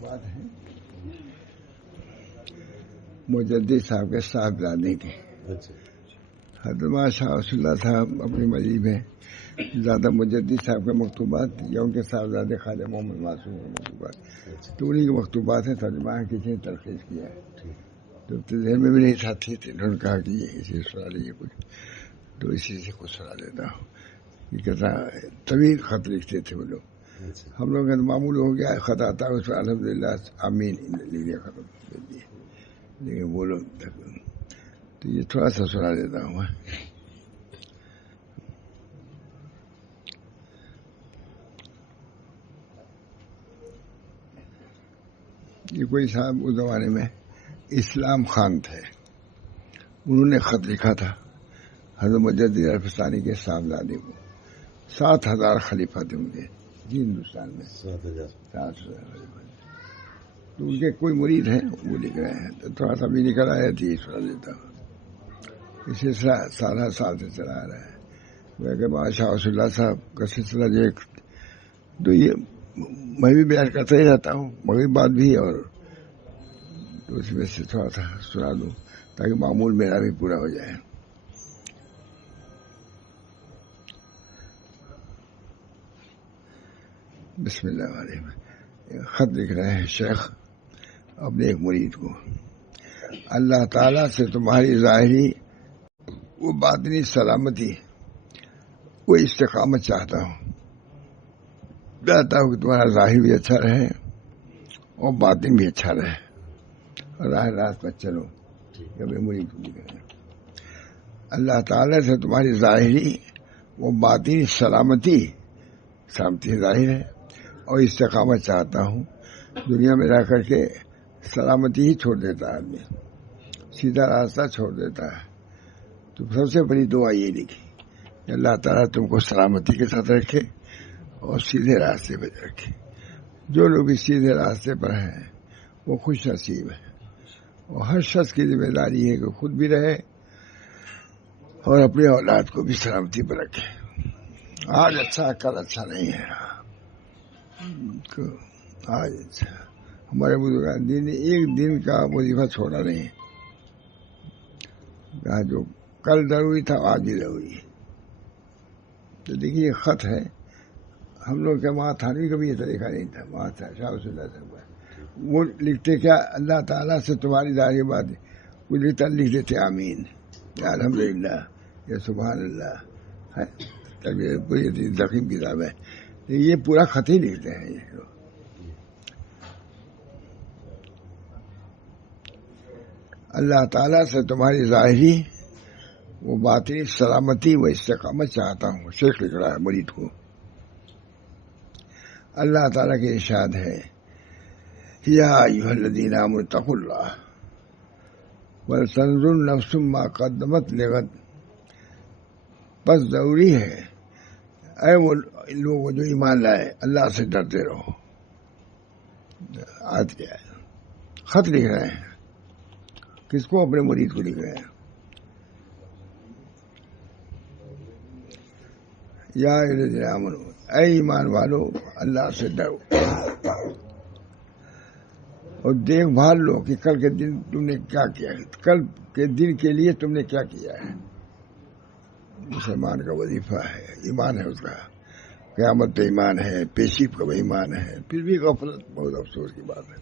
مکتوبات ہیں مجدد صاحب کے صاحبزادے کے. حضرت شاہ رسول اللہ صاحب اپنی مرضی میں زیادہ مجدد صاحب کے مکتوبات یا ان کے صاحبزادے خواجہ محمد معصوم کے مکتوبات تو انہیں کے مکتوبات ہیں. ترجمہ کسی نے تلخیص کیا ہے تو ذہن میں بھی نہیں ساتھی تھے. انہوں نے کہا کہ یہ اسی سے سنا لیجیے کچھ تو اسی سے کچھ سنا لیتا ہوں. یہ کتنا طویل خط لکھتے تھے وہ لوگ. ہم لوگ کا معمول ہو گیا خط آتا ہے اس پر الحمد للہ آمین لکھ دیا ختم کر دیے. لیکن وہ لوگ تو یہ تھوڑا سا سنا دیتا ہوں میں. یہ کوئی صاحب اس زمانے میں اسلام خان تھے. انہوں نے خط لکھا تھا حضرت مجدد الفسانی کے صاحبزادے کو. 7,000 خلیفہ تھے ان کے جی ہندوستان میں. 7,000 خلیفہ. تو ان کے کوئی مرید ہیں وہ لکھ رہے ہیں تو تھوڑا سا بھی نکل آیا تھی سنا دیتا ہوں. یہ سلسلہ 17 سال سے چلا آ رہا ہے. شاہ رسول اللہ صاحب کا سلسلہ جو ایک تو یہ میں بھی بیان کرتا ہی رہتا ہوں مغرب بات بھی اور اس میں سے تھوڑا سا سنا دوں تاکہ معمول میرا بھی پورا ہو جائے. بسم اللہ الرحمن الرحیم. خط لکھ رہے ہیں شیخ اپنے ایک مرید کو. اللہ تعالیٰ سے تمہاری ظاہری وہ باطنی سلامتی وہ استقامت چاہتا ہوں. چاہتا ہوں کہ تمہارا ظاہر بھی اچھا رہے اور باطن بھی اچھا رہے اور راہ راست پر چلو. جب مرید کو لکھ رہے ہیں اللہ تعالیٰ سے تمہاری ظاہری وہ باطنی سلامتی ظاہر ہے اور استقامت چاہتا ہوں. دنیا میں رہ کر کے سلامتی ہی چھوڑ دیتا ہے آدمی, سیدھا راستہ چھوڑ دیتا ہے. تو سب سے بڑی دعا یہ لکھی کہ اللہ تعالیٰ تم کو سلامتی کے ساتھ رکھے اور سیدھے راستے پہ رکھے. جو لوگ اس سیدھے راستے پر ہیں وہ خوش نصیب ہے. اور ہر شخص کی ذمہ داری ہے کہ خود بھی رہے اور اپنے اولاد کو بھی سلامتی پر رکھے. آج اچھا کل اچھا نہیں ہے. آج اچھا ہمارے بزرگان دین نے ایک دن کا وظیفہ چھوڑا نہیں. کہا جو کل ضروری تھا آج بھی ضروری ہے. تو دیکھیے یہ خط ہے. ہم لوگ کے وہاں تھانوی کا بھی یہ طریقہ نہیں تھا. وہاں تھا شاہ رسول اللہ صاحب وہ لکھتے کیا اللہ تعالیٰ سے تمہاری ظاہری بات ہے وہ لکھ دیتے آمین یا الحمد للہ یا سبحان اللہ ہے. پوری ضخیم کتاب ہے. یہ پورا خط ہی لکھتے ہیں یہ لوگ. اللہ تعالیٰ سے تمہاری ظاہری وہ باطنی سلامتی و استقامت چاہتا ہوں. شیخ لکھ رہا ہے مرید کو. اللہ تعالیٰ کے ارشاد ہے یا ایھا الذین آمنوا اتقوا اللہ ولتنظر نفس ما قدمت لغد. بس ضروری ہے اے وہ لوگ جو ایمان لائے اللہ سے ڈرتے رہو. آج کیا ہے خط لکھ رہے ہیں کس کو؟ اپنے مرید کو لکھ رہے ہیں. یا اے ایمان والو اللہ سے ڈرو اور دیکھ بھال لو کہ کل کے دن تم نے کیا کیا ہے. کل کے دن کے لیے تم نے کیا کیا ہے. مسلمان کا وظیفہ ہے, ایمان ہے اس کا, قیامت پہ ایمان ہے, پیشی کا ایمان ہے. پھر بھی غفلت بہت افسوس کی بات ہے.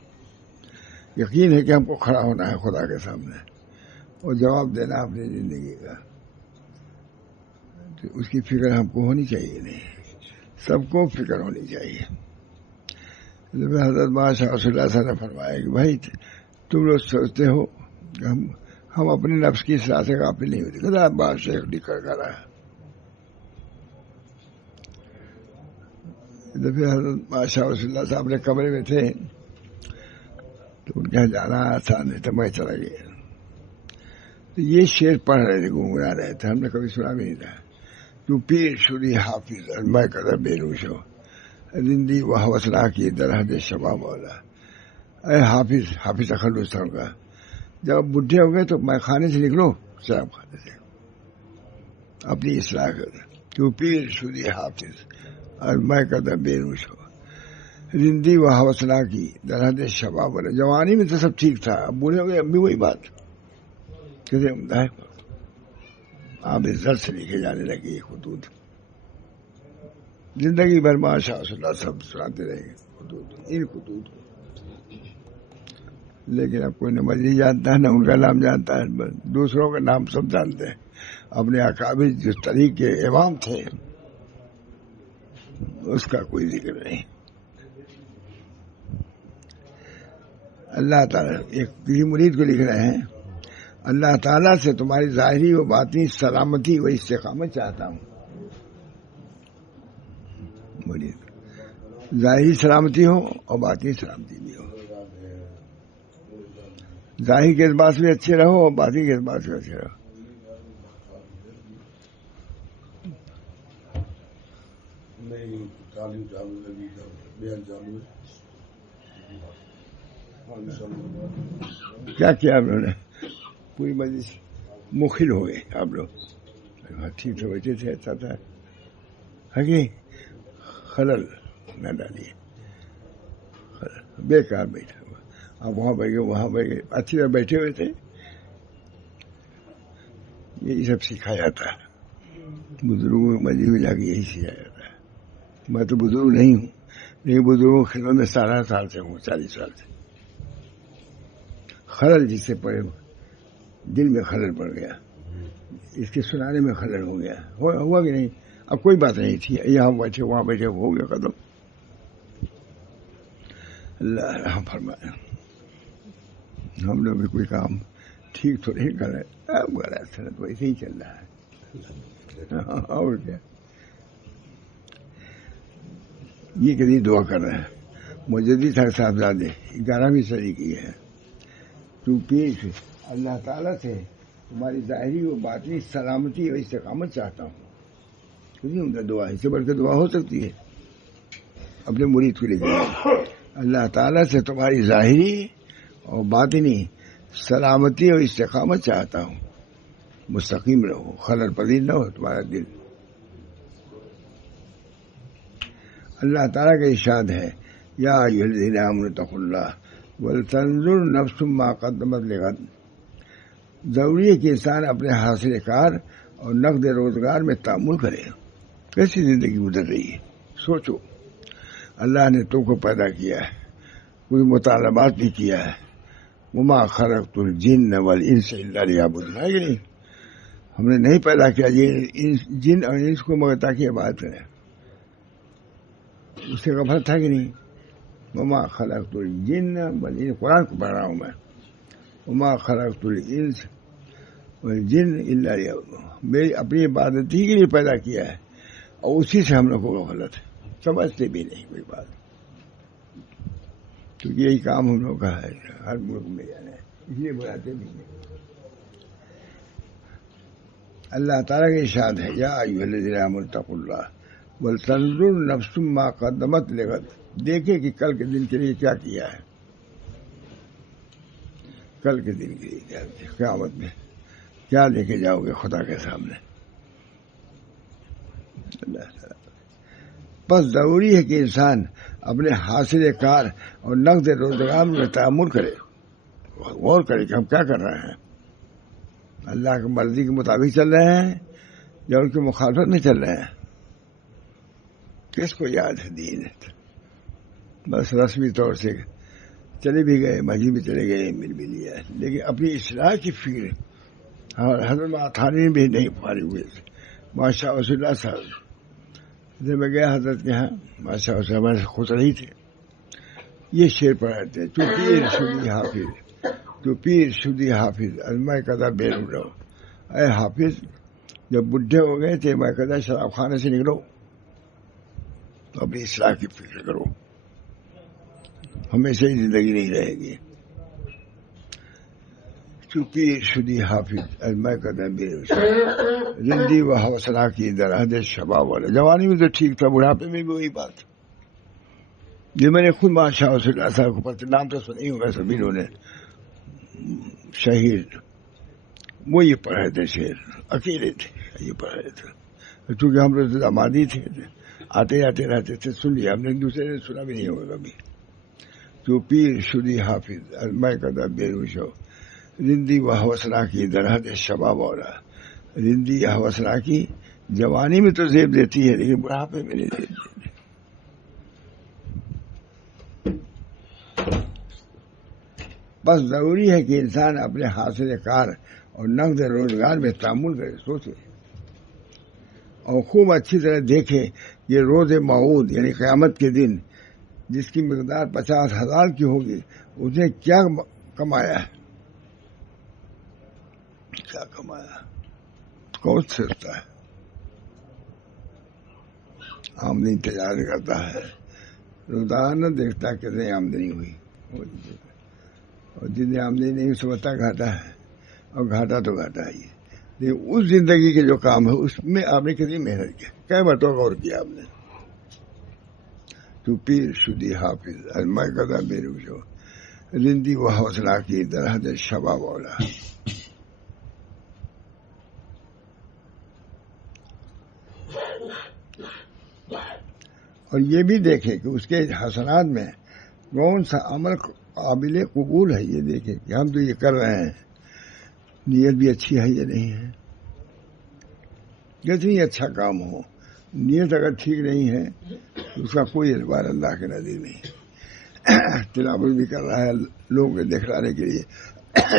یقین ہے کہ ہم کو کھڑا ہونا ہے خدا کے سامنے اور جواب دینا اپنی زندگی کا. تو اس کی فکر ہم کو ہونی چاہیے. نہیں سب کو فکر ہونی چاہیے. حضرت شاہ رسول اللہ صلی اللہ علیہ وسلم نے فرمایا کہ بھائی تم لوگ سوچتے ہو کہ ہم اپنے نفس کی اصلاح سے غافل نہیں ہوتے. خدا بات شیخ لکھ کر رہا ہے. حضرت شاہ رسول اللہ صاحب اپنے کمرے میں تھے تو ان کے یہاں جانا آسان ہے تو میں چلا گیا. تو یہ شعر پڑھ رہے تھے, گنگنا رہے تھے. ہم نے کبھی سنا بھی نہیں تھا. تو پیر شدی حافظ میں قدر بے روش ہو زندگی و حوصلہ کی درحد شبا مولا. اے حافظ اخلوستان کا جب بڈھے ہو گئے تو میں خانے سے نکلو شراب خانے سے اپنی اصلاح کر. تو پیر شدی حافظ اور میں قدر بے روش ہو رندی و حوصلہ کی درحد شباب والا. جوانی میں تو سب ٹھیک تھا, اب بوڑھے ہو گئے, اب بھی وہی بات. کیسے عمدہ ہے, آپ عزت سے لکھے جانے لگے یہ خطوط. زندگی بھر ماشاء اللہ سب سناتے رہے گے خطوط, ان خطوط کو. لیکن اب کوئی نہ مجھے جانتا ہے نہ ان کا نام جانتا ہے, دوسروں کا نام سب جانتے ہیں. اپنے اکابر جس طریقے کے امام تھے اس کا کوئی ذکر نہیں. اللہ تعالیٰ ایک کسی مرید کو لکھ رہے ہیں, اللہ تعالیٰ سے تمہاری ظاہری و باطنی سلامتی و استقامت چاہتا ہوں. مرید ظاہری سلامتی ہو اور باطنی سلامتی بھی ہو. ظاہر کے اعتبار سے اچھے رہو اور باطنی کے اعتبار سے اچھے رہو. کیا کیا آپ لوگوں نے؟ پوری مجلس مخل ہو گئے آپ لوگ. ٹھیک سے بیٹھے تھے, اچھا تھا. آگے خلل نہ ڈالیے, بیکار بیٹھا ہوا. آپ وہاں بیٹھ گئے, وہاں بیٹھ گئے, اچھی طرح بیٹھے ہوئے تھے. یہی سب سکھایا جاتا ہے بزرگوں کی مجلس میں جا کے, یہی سکھایا جاتا ہے. میں تو بزرگ نہیں ہوں, لیکن بزرگوں کی خدمت میں 17 سال سے ہوں, 40 سال سے. خلل جس سے پڑے, دل میں خلل پڑ گیا, اس کے سنانے میں خلل ہو گیا. ہوا کہ نہیں؟ اب کوئی بات نہیں تھی, یہاں بیٹھے وہاں بیٹھے, ہو گیا ختم. اللہ رحم فرمائے. ہم لوگ بھی کوئی کام ٹھیک تو نہیں کر رہے, اب سنت ویسے ہی چل رہا ہے. اور کیا, یہ کدی دعا کر رہے ہیں مجدد صاحبزادے 11ویں صدی کی ہے. تو پیر اللہ تعالیٰ سے تمہاری ظاہری و باطنی سلامتی اور استقامت چاہتا ہوں. کتنی عمدہ دعا ہے, اس سے بڑھ کے دعا ہو سکتی ہے؟ اپنے مرید کو لے جائیں, اللہ تعالیٰ سے تمہاری ظاہری اور باطنی سلامتی اور استقامت چاہتا ہوں. مستقیم رہو, خلل پذیر نہ ہو تمہارا دل. اللہ تعالیٰ کا ارشاد ہے, یا ایھا الذین آمنوا اتقوا اللہ ولتنظر نفس ما قدمت لغد. ضروری ہے کہ انسان اپنے حاصل کار اور نقد روزگار میں تعامل کرے. کیسی زندگی گزر رہی ہے, سوچو. اللہ نے تم کو پیدا کیا ہے, کوئی مطالبات بھی کیا ہے. وما خلقت الجن والانس الا لیعبدون, ہے کہ نہیں؟ ہم نے نہیں پیدا کیا جن اور انس کو مگر تاکہ عبادت کریں. اس سے غفلت تھا کہ نہیں؟ وما خلقت الجن والانس, قرآن کو پڑھ رہا ہوں میں. وما خلقت الانس والجن الا لیعبدون, میری اپنی عبادت ہی کے لیے پیدا کیا ہے, اور اسی سے ہم لوگ کو غفلت ہے, سمجھتے بھی نہیں کوئی بات. کیونکہ یہی کام ہم لوگ کا ہے, ہر ملک میں جانا ہے, اس لیے بلاتے نہیں ہیں. اللہ تعالیٰ کا ارشاد ہے, یا ایھا الذین آمنوا اتقوا اللہ ولتنظر نفس ما قدمت لغد. دیکھے کہ کل کے دن کے لیے کیا کیا ہے. کل کے دن کے لیے کیا, قیامت میں کیا لے کے جاؤ گے خدا کے سامنے. اللہ تعالیٰ بس ضروری ہے کہ انسان اپنے حاصل کار اور نقد روزگار میں تعامل کرے, غور کرے کہ ہم کیا کر رہے ہیں. اللہ کی مرضی کے مطابق چل رہے ہیں یا ان کی مخالفت میں چل رہے ہیں. کس کو یاد ہے دین؟ بس رسمی طور سے چلے بھی گئے, مسجد بھی چلے گئے, مل بھی لیا, لیکن اپنی اصلاح کی فکر. حضرت تھانی بھی نہیں فارغ ہوئے تھے. ماشاء اللہ صاحب جب میں گیا حضرت کے یہاں, ماشاء اللہ ہمارے خوش رہی تھے. یہ شعر پڑھا تھے, تو پیر شدی حافظ, تو پیر شدی حافظ میں کدا بیرون رہو. اے حافظ, جب بڈھے ہو گئے تھے میں کدا شراب خانے سے نکلو, تو اپنی اصلاح کی فکر کرو, ہمیشہ ہی زندگی نہیں رہے گی. تو پیر شدی حافظ میں کدا بیرون زندگی و حوصلہ کی درحد شباب والا. جوانی میں تو ٹھیک تھا, بڑھاپے میں بھی وہی بات. یہ میں نے خود ماشاء اللہ صاحب کو پتہ, نام تو سنی ہوگا سبھی لوگوں نے, شہید, وہ یہ پڑھے تھے شعر, اکیلے تھے یہ پڑھے تھے. چونکہ ہم لوگ آبادی تھے, آتے جاتے رہتے تھے، سن لیا ہم نے، دوسرے نے سنا بھی نہیں ہوگا کبھی. تو پیر شدی حافظ میں کدا بے روشو رندی و حوصلہ کی درحد شباب اولا. رندی یا حوصلہ کی جوانی میں تو زیب دیتی ہے لیکن بڑھاپے میں نہیں دیتی. بس ضروری ہے کہ انسان اپنے حاصل کار اور نقد روزگار میں تعامل کرے، سوچے اور خوب اچھی طرح دیکھے یہ روز موعود یعنی قیامت کے دن جس کی مقدار 50,000 کی ہوگی، اس نے کیا کمایا ہے، کیا کمایا، کون سوچتا ہے. آمدنی تجارت کرتا ہے، روزانہ دیکھتا ہے کتنی آمدنی ہوئی، اور جن نے آمدنی نہیں سمجھتا گھاٹا ہے، اور گھاٹا تو گھاٹا ہی ہے. لیکن اس زندگی کے جو کام ہے اس میں آپ نے کتنی محنت کی، کئی مرتبہ غور کیا آپ نے. تو پیر شدی حافظ میں کدا بے روشو رندی و حوصلہ کی درحد شباب اولا. اور یہ بھی دیکھے کہ اس کے حسنات میں کون سا عمل قابل قبول ہے. یہ دیکھے کہ ہم تو یہ کر رہے ہیں، نیت بھی اچھی ہے یا نہیں ہے. کتنی اچھا کام ہو، نیت اگر ٹھیک نہیں ہے تو اس کا کوئی اعتبار اللہ کے نزدیک نہیں. تلاوت بھی کر رہا ہے لوگوں کے دکھلانے کے لیے،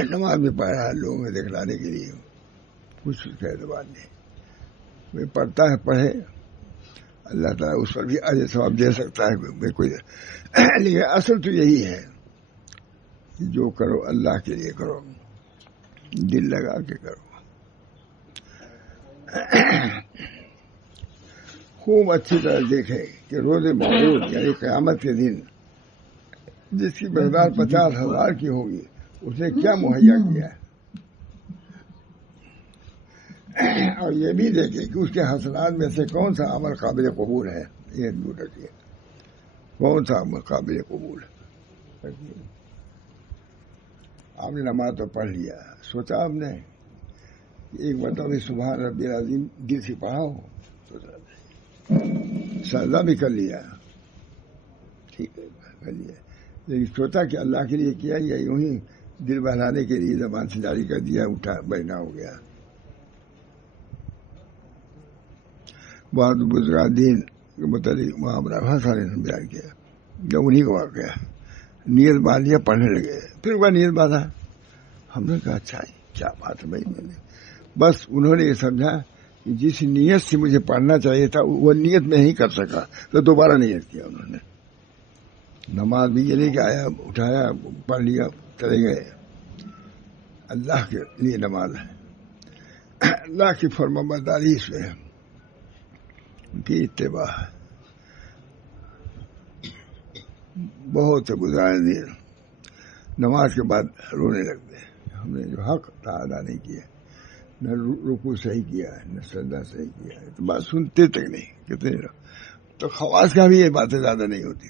نماز بھی پڑھ رہا ہے لوگوں کے دکھلانے کے لیے، کچھ اس کا اعتبار نہیں. کوئی پڑھتا ہے پڑھے، اللہ تعالیٰ اس پر بھی اجر ثواب دے سکتا ہے کوئی. لیکن اصل تو یہی ہے کہ جو کرو اللہ کے لیے کرو، دل لگا کے کرو. خوب اچھی طرح دیکھے کہ روز موعود یعنی قیامت کے دن جس کی مقدار 50,000 کی ہوگی، اس نے کیا مہیا کیا ہے. اور یہ بھی دیکھے کہ اس کے حسنات میں سے کون سا عمل قابل قبول ہے. یہ دور رکھیے، کون سا عمل قابل قبول ہے. آپ نے نماز تو پڑھ لیا، سوچا آپ نے ایک مرتبہ سبحان ربی العظیم دل سے پڑھا ہو، سجدہ بھی کر لیا، ٹھیک ہے کر لیا، لیکن سوچا کہ اللہ کے لیے کیا یا یوں ہی دل بہلانے کے لیے زبان سے جاری کر دیا، اٹھا بیٹھنا ہو گیا. بہت بزرگان دین کے متعلق معاملہ بہت سارے نے بیان کیا، جب انہیں کو واقعہ نیت باندھ لیا، پڑھنے لگے، پھر وہ نیت باندھا. ہم نے کہا اچھا کیا بات ہے بھائی. میں نے بس انہوں نے یہ سمجھا کہ جس نیت سے مجھے پڑھنا چاہیے تھا وہ نیت میں نہیں کر سکا، تو دوبارہ نیت کیا انہوں نے. نماز بھی یہ نہیں کہ آیا اٹھایا پڑھ لیا چلے گئے. اللہ کے لیے نماز ہے، اللہ کی فرمانبرداری اس میں ہے، ان کی اتباع ہے. بہت سے گزارے دن نماز کے بعد رونے لگتے ہیں، ہم نے جو حق تھا ادا نہیں کیا، نہ رکوع صحیح کیا ہے، نہ سجدہ صحیح کیا ہے. تو بات سنتے تک نہیں، کتنے تو خواص کا بھی یہ باتیں زیادہ نہیں ہوتی.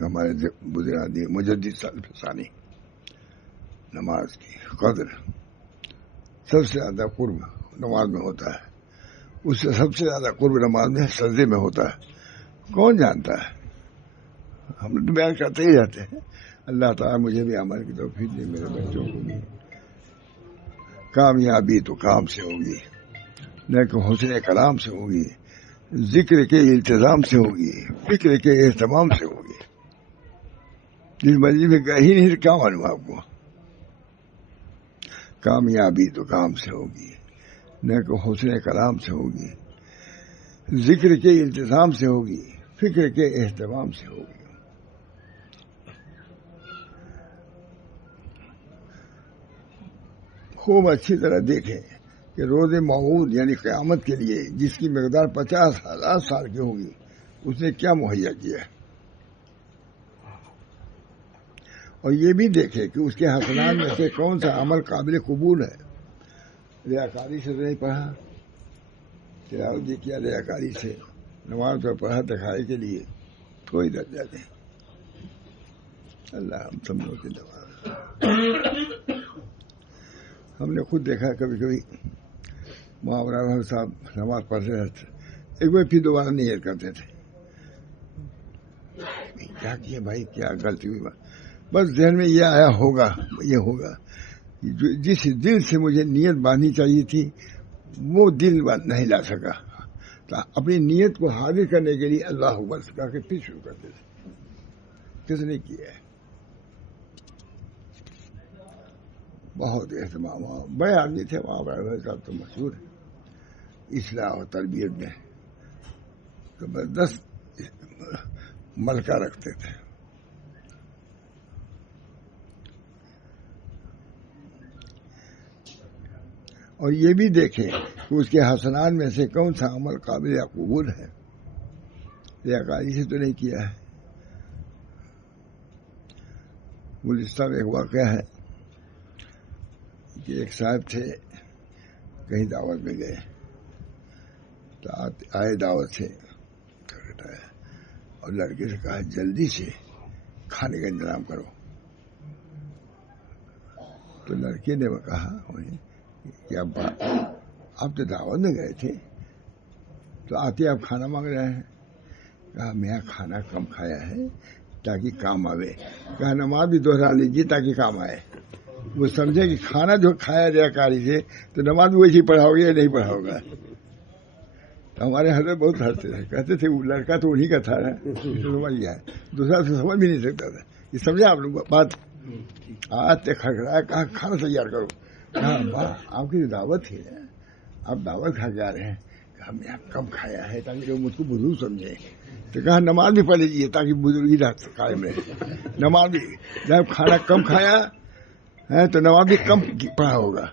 ہمارے بزرگ مجدد ثانی نماز کی قدر سب سے زیادہ قرب نماز میں ہوتا ہے، اس سے سب سے زیادہ قرب نماز میں سجدے میں ہوتا ہے. کون جانتا ہے، ہم تو بیان کرتے ہی جاتے ہیں. اللہ تعالیٰ مجھے بھی عمل کی توفیق دے، میرے بچوں کو بھی. کامیابی تو کام سے ہوگی، نہ کہ حسن کلام سے ہوگی، ذکر کے التزام سے ہوگی، فکر کے اہتمام سے ہوگی. جس مسجد میں گئے ہی نہیں کیا معلوم آپ کو. کامیابی تو کام سے ہوگی، نہ کہ حسن کلام سے ہوگی، ذکر کے التزام سے ہوگی، فکر کے اہتمام سے ہوگی. خوب اچھی طرح دیکھیں کہ روز موعود یعنی قیامت کے لیے جس کی مقدار 50,000 سال کی ہوگی، اس نے کیا مہیا کیا ہے. اور یہ بھی دیکھے کہ اس کے حسنات میں سے کون سا عمل قابل قبول ہے. ریاکاری سے نہیں پڑھا، تلاوت بھی کیا ریاکاری سے، نماز پر پڑھا دکھائی کے لیے، کوئی درجہ نہیں. اللہ ہم سب لوگ کی دعا. ہم نے خود دیکھا کبھی کبھی مولانا صاحب نماز پڑھ رہے تھے، ایک بار پھر دوبارہ نیت کرتے تھے، کیا کیا بھائی، کیا غلطی ہوئی، بس ذہن میں یہ آیا ہوگا، یہ ہوگا، جس دل سے مجھے نیت باندھنی چاہیے تھی وہ دل نہیں لا سکا، تو اپنی نیت کو حاضر کرنے کے لیے اللہ اکبر کہا کے پھر شروع کرتے تھے. کس نے کیا ہے؟ بہت اہتمام، بڑے آدمی تھے وہاں پر، صاحب تو مشہور ہے اصلاح اور تربیت میں زبردست ملکہ رکھتے تھے. اور یہ بھی دیکھیں کہ اس کے حسنات میں سے کون سا عمل قابل قبول ہے، ریاکاری سے تو نہیں کیا ہے. گلستان میں ایک واقعہ ہے کہ ایک صاحب تھے، کہیں دعوت میں گئے تو آئے دعوت سے اور لڑکے سے کہا جلدی سے کھانے کا انتظام کرو. تو لڑکے نے وہ کہا کہ ابا آپ تو دعوت میں گئے تھے تو آتے آپ کھانا مانگ رہے ہیں. کہا میں کھانا کم کھایا ہے تاکہ کام آوے. کہا نماز بھی دوہرا لیجیے تاکہ کام آئے. وہ سمجھے کہ کھانا جو کھایا ریاکاری سے تو نماز بھی ویسے پڑھاؤ گے یا نہیں پڑھاؤ گا. تو ہمارے حضرت بہت ہنستے تھے، کہتے تھے وہ لڑکا تو انہیں کا تھا نا، سمجھ گیا ہے، دوسرا تو سمجھ بھی نہیں سکتا تھا. یہ سمجھا آپ لوگ بات؟ آج کھڑکھڑایا، کہا کھانا تیار کرو. کہا ابا آپ کی دعوت ہے، آپ دعوت کھا کے آ رہے ہیں. کہا میں آپ کم کھایا ہے تاکہ لوگ مجھ کو بزرگ سمجھے. تو کہا نماز بھی پڑھ لیجیے تاکہ بزرگی قائم رہے. نماز بھی جب کھانا کم کھایا ہے تو نماز بھی کم پڑھا ہوگا،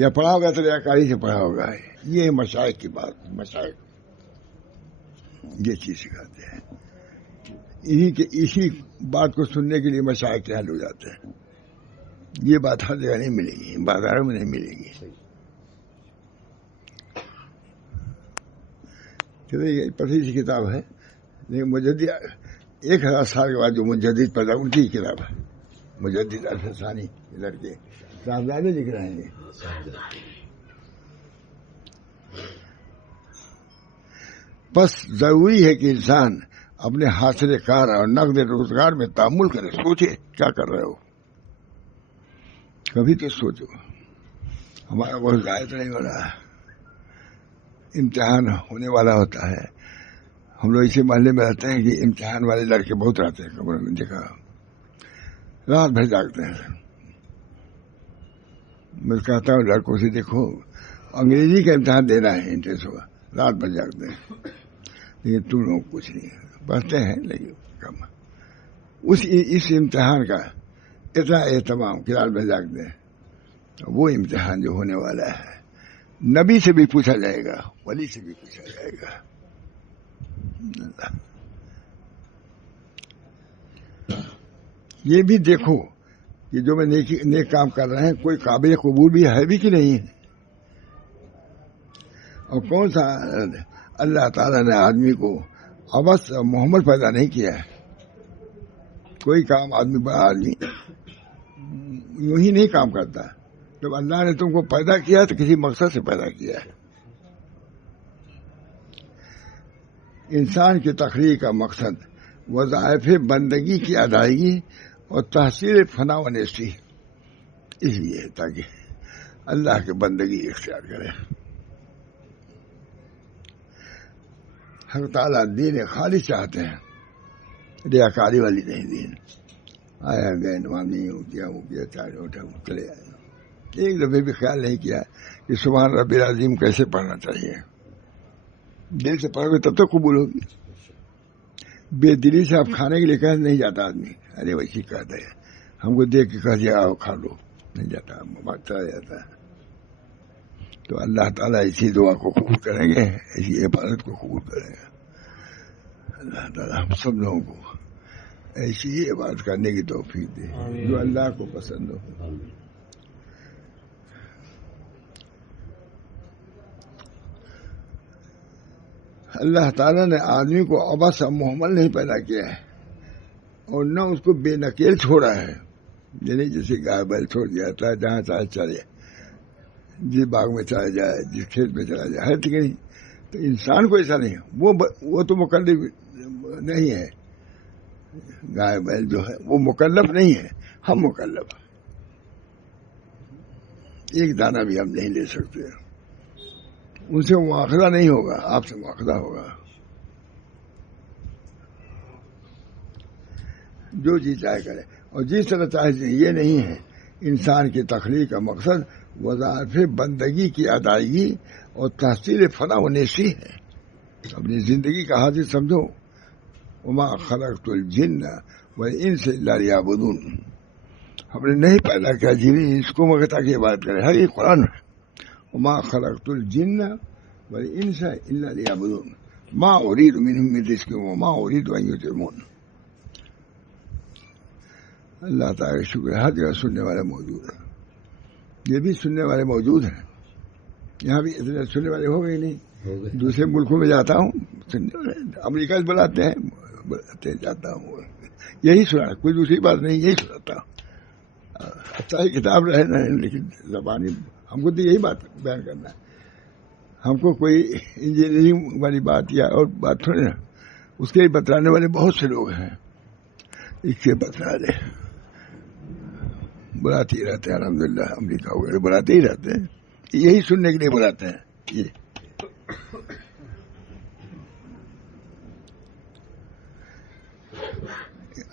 یا پڑھا ہوگا تو ریاکاری سے پڑھا ہوگا. یہ مشائخ کی بات، مشائخ یہ چیز سکھاتے ہیں. اسی بات کو سننے کے لیے مشائخ کے حل ہو جاتے ہیں. یہ بات ہر جگہ نہیں ملے گی، بازاروں میں نہیں ملے گی. پتلی سی کتاب ہے لیکن مجدد 1000 سال کے بعد جو مجدد پیدا ان کی کتاب ہے. مجدد الفسانی لڑکے صاحبزادے لکھ رہے ہیں. بس ضروری ہے کہ انسان اپنے حاصل کار اور نقد روزگار میں تأمل کرے، سوچے کیا کر رہے ہو. کبھی تو سوچو. ہمارا بہت ضائع تو نہیں ہو رہا. امتحان ہونے والا ہوتا ہے. ہم لوگ اسی محلے میں رہتے ہیں کہ امتحان والے لڑکے بہت رہتے ہیں. خبروں میں دیکھا، رات بھر جاگتے ہیں. میں کہتا ہوں لڑکوں سے دیکھو انگریزی کا امتحان دینا ہے، انٹرسٹ ہوگا، رات بھر جاگتے ہیں. لیکن تم لوگ کچھ نہیں پڑھتے ہیں لیکن کم. اس امتحان کا اتنا اہتمام کہ رات بھر جاگتے ہیں. وہ امتحان جو ہونے والا ہے نبی سے بھی پوچھا جائے گا، ولی سے بھی پوچھا جائے گا. یہ بھی دیکھو کہ جو میں نیک کام کر رہے ہیں کوئی قابل قبول بھی ہے بھی کہ نہیں ہے. اور کون سا اللہ تعالیٰ نے آدمی کو عبث محمد پیدا نہیں کیا ہے. کوئی کام آدمی بڑا آدمی یوں ہی نہیں کام کرتا. جب اللہ نے تم کو پیدا کیا تو کسی مقصد سے پیدا کیا ہے. انسان کی تخلیق کا مقصد وظائف بندگی کی ادائیگی اور تحصیل فنا و نیستی اس لیے ہے تاکہ اللہ کی بندگی اختیار کرے. حق تعالیٰ دین خالص چاہتے ہیں، ریاکاری والی نہیں. دین آیا گئے نماز نہیں ہو کیا وہ کیا چارے اٹھا چلے آئے. ایک دفعہ بھی خیال نہیں کیا کہ سبحان رب العظیم کیسے پڑھنا چاہیے. دل سے پڑھو گے تب تک قبول ہوگی. بے دلی سے آپ کھانے کے لیے کہہ نہیں جاتا آدمی. ارے ویسے کہتا ہے، ہم کو دیکھ کے کہہ دیا آؤ کھا لو، نہیں جاتا، چلا جاتا ہے. تو اللہ تعالیٰ اسی دعا کو قبول کریں گے، اسی عبادت کو قبول کریں گے. اللہ تعالیٰ ہم سب لوگوں کو ایسی ہی عبادت کرنے کی توفیق دے جو اللہ کو پسند ہو. اللہ تعالیٰ نے آدمی کو عبث محمل نہیں پیدا کیا ہے اور نہ اس کو بے نکیل چھوڑا ہے. یعنی جیسے گائے بیل چھوڑ دیا تھا جہاں چاہے چلے. جس باغ میں چلا جائے، جس کھیت میں چلا جائے، ہے کہ نہیں؟ تو انسان کو ایسا نہیں، وہ تو مکلف نہیں ہے. گائے بیل جو ہے وہ مکلف نہیں ہے، ہم مکلف. ایک دانہ بھی ہم نہیں لے سکتے. ان سے مواخذہ نہیں ہوگا، آپ سے مواخذہ ہوگا. جو چیز چاہے کرے اور جس طرح چاہے. یہ نہیں ہے انسان کی تخلیق کا مقصد وظائف بندگی کی ادائیگی اور تحصیل فنا و نیسی ہے. اپنی زندگی کا حاصل سمجھو. وما خلقت الجن والانس الا لیعبدون. ہم نے نہیں پیدا کیا جن اس کو مگر تاکہ عبادت کرے. ہے یہ قرآن ہے. وما خلقت الجن والانس الا لیعبدون ما اريد منهم من رزق وما اريد ان يطعمون. اللہ تعالیٰ کا شکر ہے، ہر جگہ سننے والے موجود ہیں. یہ بھی سننے والے موجود ہیں. یہاں بھی اتنے سننے والے ہو گئے نہیں. دوسرے ملکوں میں جاتا ہوں، امریکہ سے بلاتے ہیں جاتا ہوں، یہی سنا. کوئی دوسری بات نہیں، یہی سناتا ہوں. چاہے کتاب رہے نہ، لیکن زبانی ہم کو تو یہی بات بیان کرنا ہے. ہم کو کوئی انجینئرنگ والی بات یا اور بات تھوڑی نا. اس کے بتلانے والے بہت سے لوگ ہیں. اس کے بتلا دے بلاتے ہی رہتے ہیں. الحمدللہ امریکہ وغیرہ بلاتے ہی رہتے ہیں. یہی سننے کے لیے بلاتے ہیں. یہ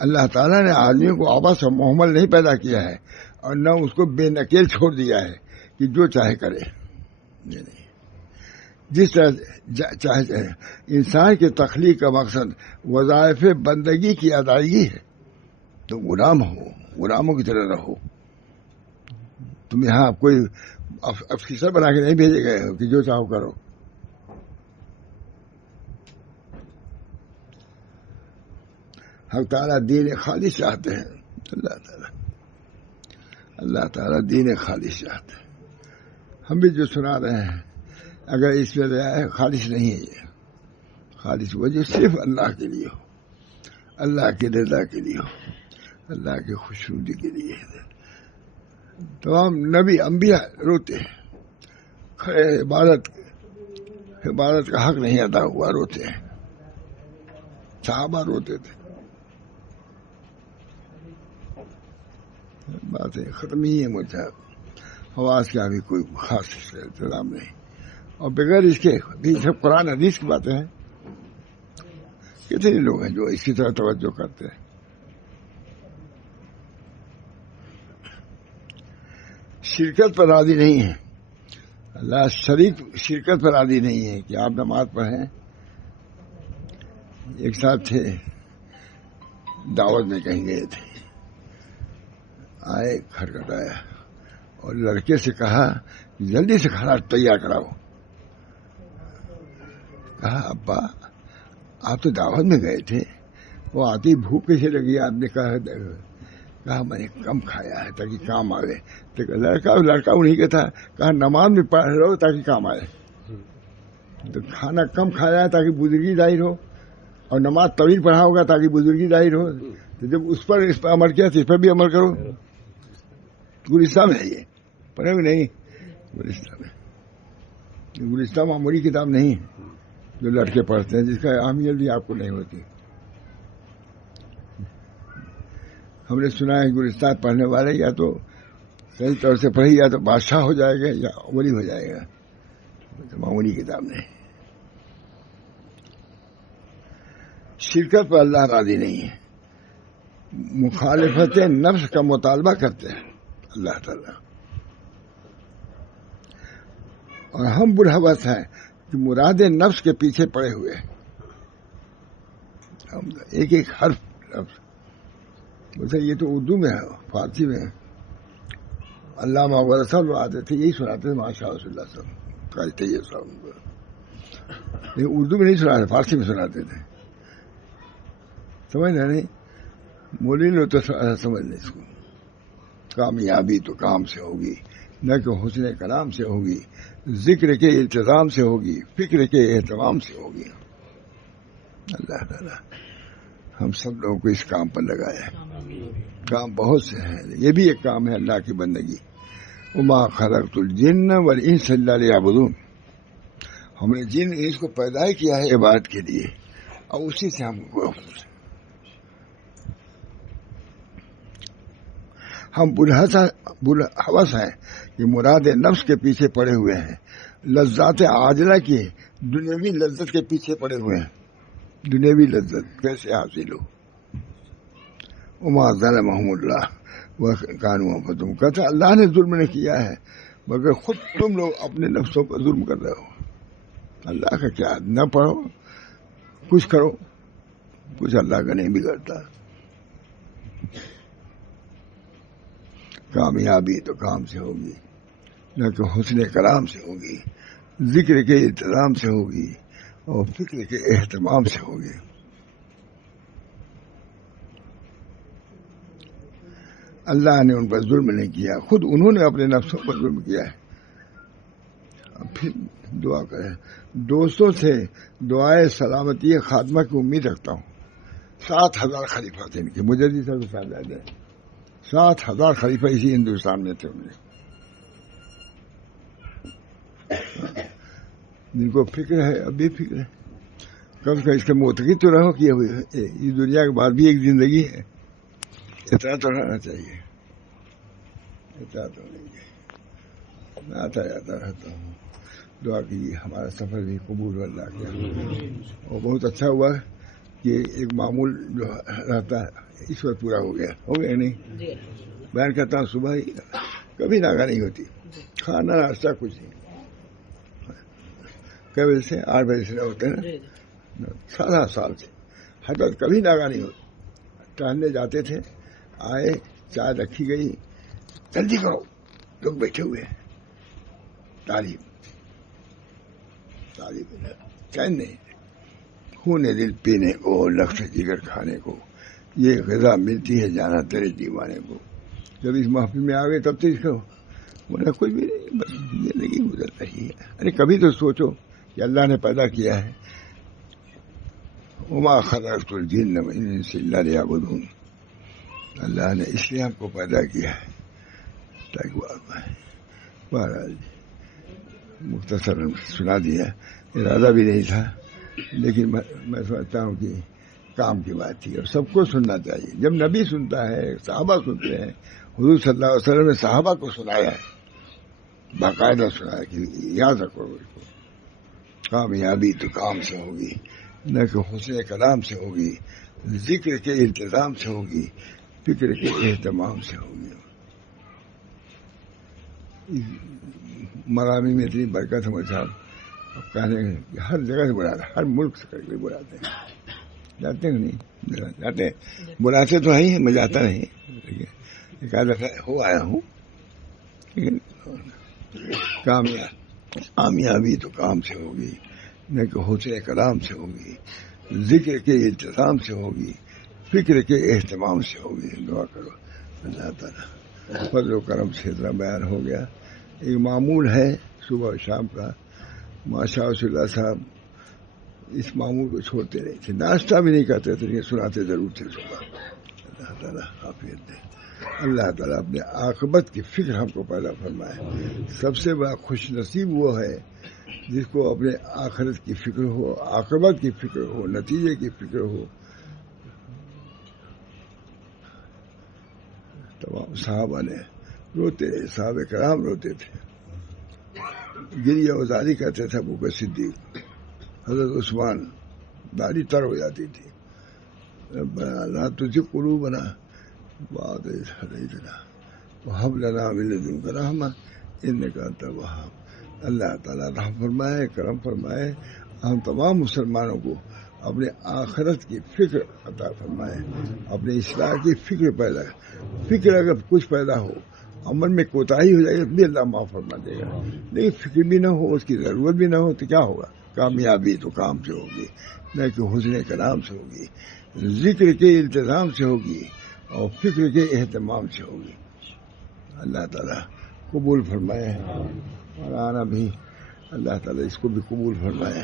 اللہ تعالیٰ نے آدمی کو آبا سے محمل نہیں پیدا کیا ہے اور نہ اس کو بے نکیل چھوڑ دیا ہے کہ جو چاہے کرے. جس طرح چاہے انسان کی تخلیق کا مقصد وظائف بندگی کی ادائیگی ہے. تو غلام ہو، غلاموں کی طرح رہو. تم یہاں کوئی افسر بنا کے نہیں بھیجے گئے ہو کہ جو چاہو کرو. حق تعالیٰ دین خالص چاہتے ہیں. اللہ تعالیٰ دین خالص چاہتے ہیں. ہم بھی جو سنا رہے ہیں اگر اس میں رہا ہے خالص نہیں ہے. یہ خالص وجہ صرف اللہ کے لیے ہو، اللہ کی رضا کے لیے ہو، اللہ کی خوشنودی کے لیے. تمام نبی انبیاء روتے ہیں. عبادت کا حق نہیں ادا ہوا، روتے ہیں. صحابہ روتے تھے. باتیں ختم ہی ہے. مجھے آواز کا بھی کوئی خاص انتظام نہیں. اور بغیر اس کے بھی سب قرآن حدیث کی باتیں ہیں. کتنے لوگ ہیں جو اس کی طرف توجہ کرتے ہیں. شرکت پر راضی نہیں ہے. اللہ شرکت پر راضی نہیں ہے کہ آپ نماز پڑھیں. ایک ساتھ تھے، دعوت میں کہیں گئے تھے. آئے، کھٹکھٹایا اور لڑکے سے کہا جلدی سے کھانا تیار کراؤ. کہا ابا آپ تو دعوت میں گئے تھے. وہ آتی بھوک کیسے لگی؟ آپ نے کہا میں نے کم کھایا ہے تاکہ کام آئے. لڑکا انہیں کا تھا. کہا نماز میں پڑھ رہو تاکہ کام آئے. تو کھانا کم کھایا ہے تاکہ بزرگی ظاہر ہو، اور نماز طویل پڑھا ہوگا تاکہ بزرگی ظاہر ہو. تو جب اس پر عمل کیا تو اس پر بھی عمل کرو. گلستہ میں ہے یہ، پڑھے ہوئے نہیں. گلستہ معمولی کتاب نہیں ہے جو لڑکے پڑھتے ہیں، جس کا اہمیت بھی آپ کو نہیں ہوتی. ہم نے سنا ہے گلستان پڑھنے والے یا تو صحیح طور سے پڑھی یا تو بادشاہ ہو جائے گا یا ولی ہو جائے گا. معمولی کتاب نہیں. شرکت پر اللہ راضی نہیں ہے. مخالفت نفس کا مطالبہ کرتے ہیں اللہ تعالیٰ. اور ہم برحوث ہیں کہ مراد نفس کے پیچھے پڑے ہوئے ہیں. ایک ایک حرف لفظ ویسے یہ تو اردو میں ہے، فارسی میں ہے. علامہ غور صاحب آتے تھے یہی سناتے تھے. ماشاء اللہ صاحب کہتے یہ صاحب لیکن اردو میں نہیں سناتے، فارسی میں سناتے تھے. سمجھنا نہیں، مولوی لوگ تو سمجھ لیں اس کو. کامیابی تو کام سے ہوگی، نہ کہ حسن کلام سے ہوگی، ذکر کے التزام سے ہوگی، فکر کے اہتمام سے ہوگی. اللہ تعالیٰ ہم سب لوگوں کو اس کام پر لگائے. کام بہت سے ہیں، یہ بھی ایک کام ہے اللہ کی بندگی. وما خلقت الجن والانس الا ليعبدون، ہم نے جن انس کو پیدا ہی کیا ہے عبادت کے لیے، اور اسی سے ہم کو ہم بلحوث ہیں کہ مراد نفس کے پیچھے پڑے ہوئے ہیں، لذات عاجلہ کی دنیاوی لذت کے پیچھے پڑے ہوئے ہیں. دنیاوی لذت کیسے حاصل ہو؟ وما ظلمهم اللہ وكانوا انفسهم، کہتا اللہ نے ظلم نہیں کیا ہے مگر خود تم لوگ اپنے نفسوں پر ظلم کر رہے ہو. اللہ کا کیا، نہ پڑھو کچھ کرو، کچھ اللہ کا نہیں بگڑتا. کامیابی تو کام سے ہوگی، نہ کہ حسن کلام سے ہوگی، ذکر کے انتظام سے ہوگی اور فکر کے اہتمام سے ہوگی. اللہ نے ان پر ظلم نہیں کیا، خود انہوں نے اپنے نفسوں پر ظلم کیا ہے. پھر دعا کریں، دوستوں سے دعائے سلامتی خاتمہ کی امید رکھتا ہوں. 7,000 خلیفہ تھے ان کے، مجدد صاحب سعادت ہے. 7,000 خلیفہ اسی ہندوستان میں تھے انہیں، جن کو فکر ہے، اب بھی فکر ہے. کم سے کم اس کے معتقد تو رہو کہ یہ دنیا کے بعد بھی ایک زندگی ہے. اتنا تو رہنا چاہیے، اتنا تو نہیں ہے. میں آتا جاتا رہتا ہوں. دعا کیجیے ہمارا سفر بھی قبول ہو اللہ کیا. اور بہت اچھا ہوا کہ ایک معمول جو رہتا ہے اس وقت پورا ہو گیا نہیں. بیان کرتا ہوں صبح ہی کبھی ناگا نہیں ہوتی، کھانا ناشتہ کچھ نہیں. کئی بجے سے 8 بجے سے ہوتے ہیں نا، 7 سال سے حضرت کبھی ناگا نہیں ہوتی. ٹہلنے جاتے تھے، آئے چائے رکھی گئی، جلدی کرو لوگ بیٹھے ہوئے ہیں. تعلیم چین نہیں، خون دل پینے کو، لخت جگر کھانے کو، یہ غذا ملتی ہے جانا تیرے دیوانے کو. جب اس محفل میں آ گئے تب تو اس کو بولا کچھ بھی نہیں، بس زندگی گزر رہی ہے. ارے کبھی تو سوچو کہ اللہ نے پیدا کیا ہے. وما خلقت الجن والانس الا ليعبدون، اللہ نے اس لیے ہم کو پیدا کیا ہے تاکہ وہ بہرحال مختصر سنا دیا. ارادہ بھی نہیں تھا، لیکن میں سمجھتا ہوں کہ کام کی بات تھی اور سب کو سننا چاہیے. جب نبی سنتا ہے، صحابہ سنتے ہیں، حضور صلی اللہ علیہ وسلم نے صحابہ کو سنایا ہے، باقاعدہ سنایا کہ یاد رکھو اس کو. کامیابی تو کام سے ہوگی، نہ کہ حسن کلام سے ہوگی، ذکر کے التزام سے ہوگی، فکر کے اہتمام سے ہوگی. مرامی میں اتنی برکت ہے مجھے صاحب، کہنے کہ ہر جگہ سے بلاتے، ہر ملک سے کبھی بلاتے ہیں. جاتے ہیں نہیں جاتے، بلاتے تو ہے، میں جاتا نہیں، ایک آدھا ہو آیا ہوں. کامیابی تو کام سے ہوگی، نہ کہ حسن کلام سے ہوگی، ذکر کے التزام سے ہوگی، فکر کے اہتمام سے ہوگی. دعا کرو اللہ تعالیٰ فضل و کرم سے اتنا بیان ہو گیا. ایک معمول ہے صبح و شام کا، ماشاء اللہ صاحب اس معمول کو چھوڑتے نہیں تھے، ناشتہ بھی نہیں کرتے تھے، سناتے ضرور تھے صبح. اللہ تعالیٰ حافظ دے. اللہ تعالیٰ اپنے عاقبت کی فکر ہم کو پیدا فرمائے. سب سے بڑا خوش نصیب وہ ہے جس کو اپنے آخرت کی فکر ہو، عاقبت کی فکر ہو، نتیجے کی فکر ہو. تمام صحابہ نے روتے، صحابہ کرام روتے تھے، گریہ وزاری کرتے تھے. ابو بکر صدیق، حضرت عثمان، داڑھی تر ہو جاتی تھی. ربنا لا تزغ قلوبنا بعد إذ هديتنا وهب لنا من لدنك رحمة إنك أنت الوهاب. اللہ تعالیٰ رحم فرمائے، کرم فرمائے، ہم تمام مسلمانوں کو اپنے آخرت کی فکر عطا فرمائے، اپنے اصلاح کی فکر پیدا. فکر اگر کچھ پیدا ہو، عمل میں کوتاہی ہو جائے بھی اللہ معاف فرما دے گا. لیکن فکر بھی نہ ہو، اس کی ضرورت بھی نہ ہو تو کیا ہوگا؟ کامیابی تو کام سے ہوگی، نہ کہ حسن کلام سے ہوگی، ذکر کے التزام سے ہوگی اور فکر کے اہتمام سے ہوگی. اللہ تعالیٰ قبول فرمائے اور آنا بھی اللہ تعالیٰ اس کو بھی قبول فرمائے.